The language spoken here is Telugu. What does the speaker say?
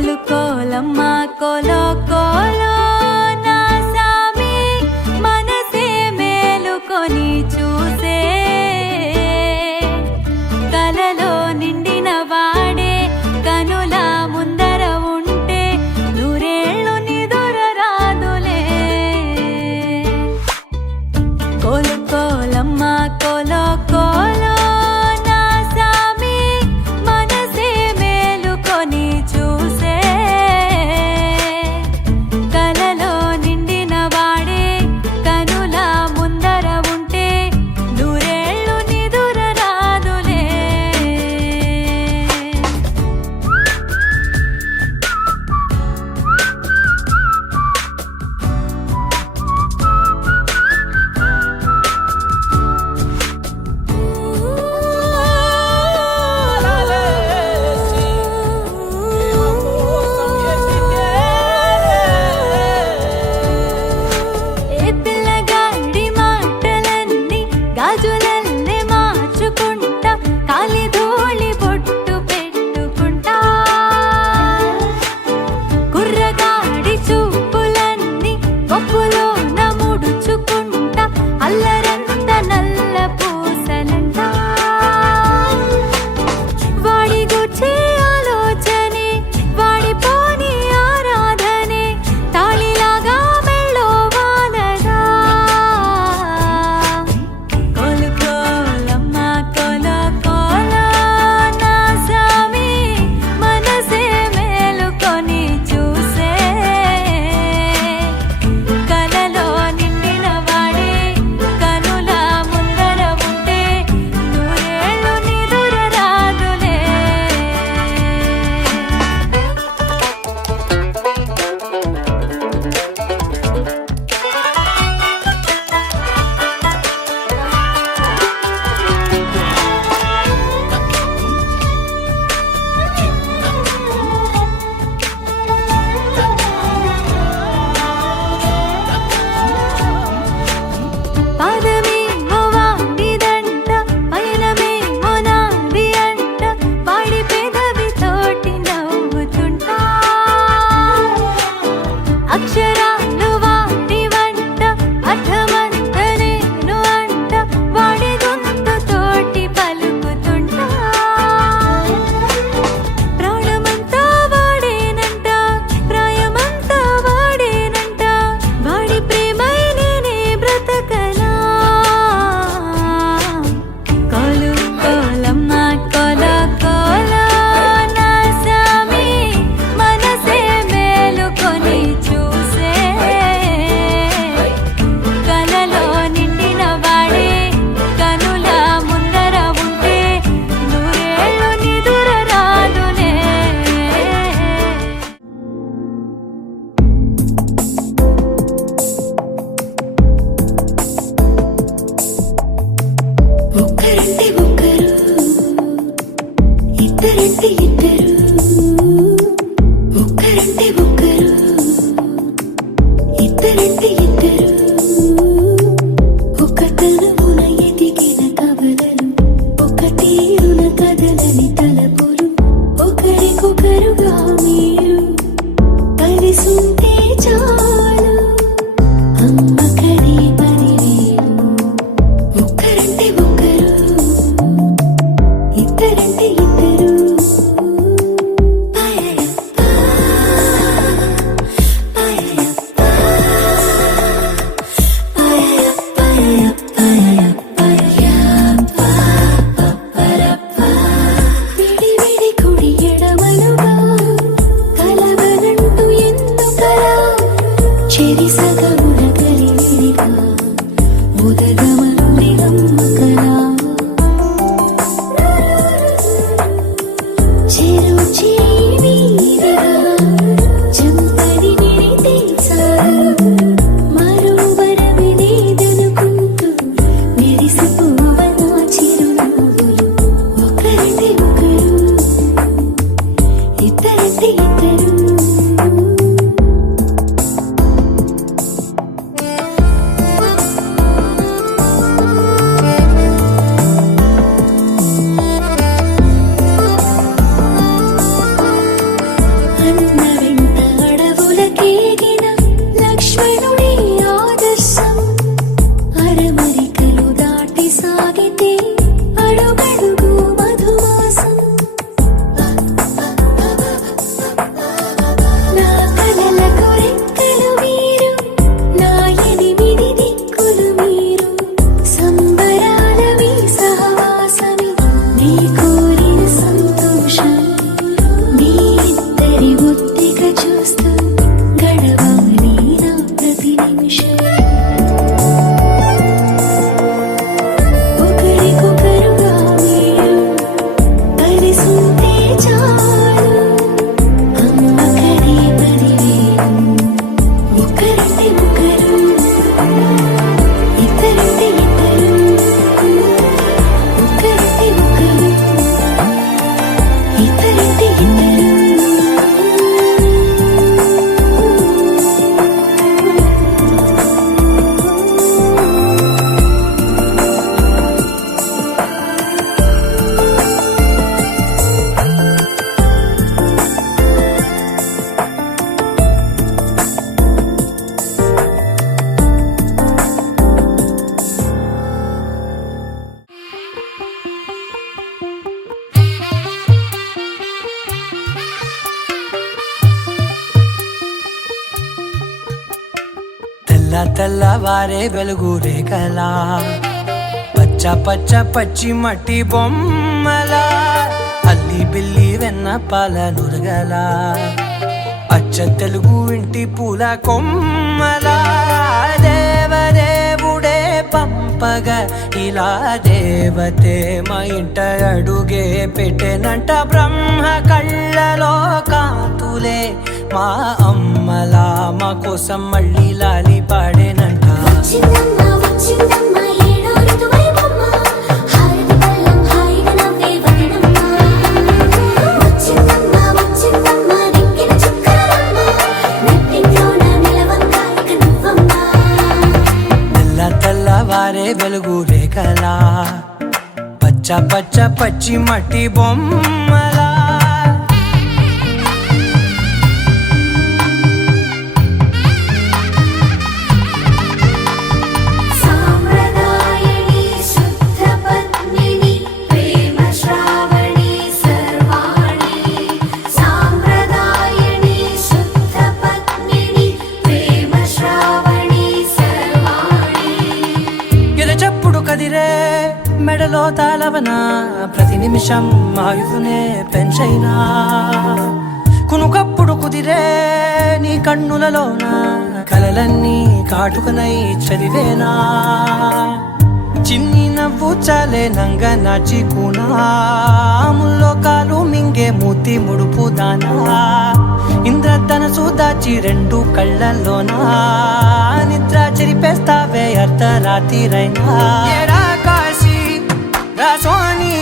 కోలుకోలమ్మ కోలో కోలో నా సామి మనసే మేలుకొని చూసే కలలో నిండిన వాడే కనుల ముందర ఉంటే నూరేళ్ళు నిదుర రాదులే కోలుకోలమ్మ కోలో కోలో నా సామి మనసే మేలుకొని చూసే కలలో నిండిన వాడే కనుల ముందర ఉంటే నూరేళ్ళు నిదుర రాదులే ఏ పిల్లగాడి మాటలన్నీ గాజులల్లే మార్చుకుంటా కాలి ధూళి బొట్టు పెట్టుకుంటా కుర్రగాడి చూపులన్నీ పప్పులో ముడుచుకుంటా అల్లరంత నల్ల పూసలంట వాడి గుచ్చే ఆలోచనే వాడి పోని ఆరాధనే తాళిలాగా మెళ్ళో వాలదా కోలుకోలమ్మ కోలో కోలో నా సామి మనసే మేలుకొని చూసే కలలో నిండిన వాడే కనుల ముందర ఉంటే నూరేళ్ళు నిదుర రాదులే పాదమేమో వాడిదంట పయనమేమో నాది అంట వాడి పెదవితోటి నవ్వుతుంటా అక్షరాలు వాడి వంట అర్థమంత నేను అంట వాడి గొంతుతోటి పలుకుతుంటా ప్రాణమంతా వాడేనంట ప్రాయమంతా వాడేనంట వాడి ప్రేమై నేనే బ్రతకనా కోలుకోలమ్మ కోలో కోలో నా సామి మనసే మేలుకొని చూసే కలలో నిండిన వాడే కనుల ముందర ఉంటే నూరేళ్ళు నిదుర రాదులే ఒక్కరంటే ఒక్కరు ఇద్దరంటే ఇద్దరు ఒక్కరంటే ఒక్కరు ఇద్దరంటే ఇద్దరు ఒక తనమున ఎదిగిన కవలలు ఒక తీరున కదలని తలపులు ఒకరికొకరుగా మీరు కలిసుంటే చాలు అమ్మకడే పదివేలు ఒక్కరంటే ఒక్కరు ఇద్దరంటే ఇద్దరు తెల్లవారే వెలుగు రేఖలా పచ్చ పచ్చ పచ్చి మట్టి బొమ్మలా అల్లి బిల్లి వెన్న పాల నురగలా అచ్చ తెలుగు ఇంటి పూల కొమ్మలా దేవదేవుడే పంపగా ఇలా దేవతే మా ఇంట అడుగే పెట్టెనంట బ్రహ్మ కళ్ళలో కాంతులే మా అమ్మలా మా కోసం మళ్ళీ లాలి పాడేనంట వచ్చిందమ్మ వచ్చిందమ్మ ఏడో ఋతువైవమ్మ హారతి పళ్ళం హాయిగా నవ్వే వదనమ్మ వచ్చిందమ్మ వచ్చిందమ్మ దిక్కిన చుక్కలమ్మ నెట్టింట్లోన నిలవంగా ఇక నువ్వమ్మ తెల్లవారే వెలుగు రేఖలా పచ్చ పచ్చ పచ్చి మట్టి బొమ్మలా సాంప్రదాయని శుద్ధ పద్మిని ప్రేమ శ్రావణి సర్వాణి సాంప్రదాయని శుద్ధ పద్మిని ప్రేమ శ్రావణి సర్వాణి ఎరచప్పుడు కదిరే మెడలో తాళవన ప్రతి నిమిషం ఆయుధునే పెంచైనా కునుకప్పుడు కుదిరే నీ కన్నులలోన కలలన్నీ కాటుకనై చదివేనా చిన్ని నవ్వు చాలే నంగ నాచి కూనాముల్లో కాలు మింగే మూతి ముడుపు దానా ఇంద్రధనసు దాచి రెండు కళ్ళల్లోనా నిద్ర చెరిపేస్తావే అర్ధరాత్రిరైనా ఏడా కాశీ రాసోని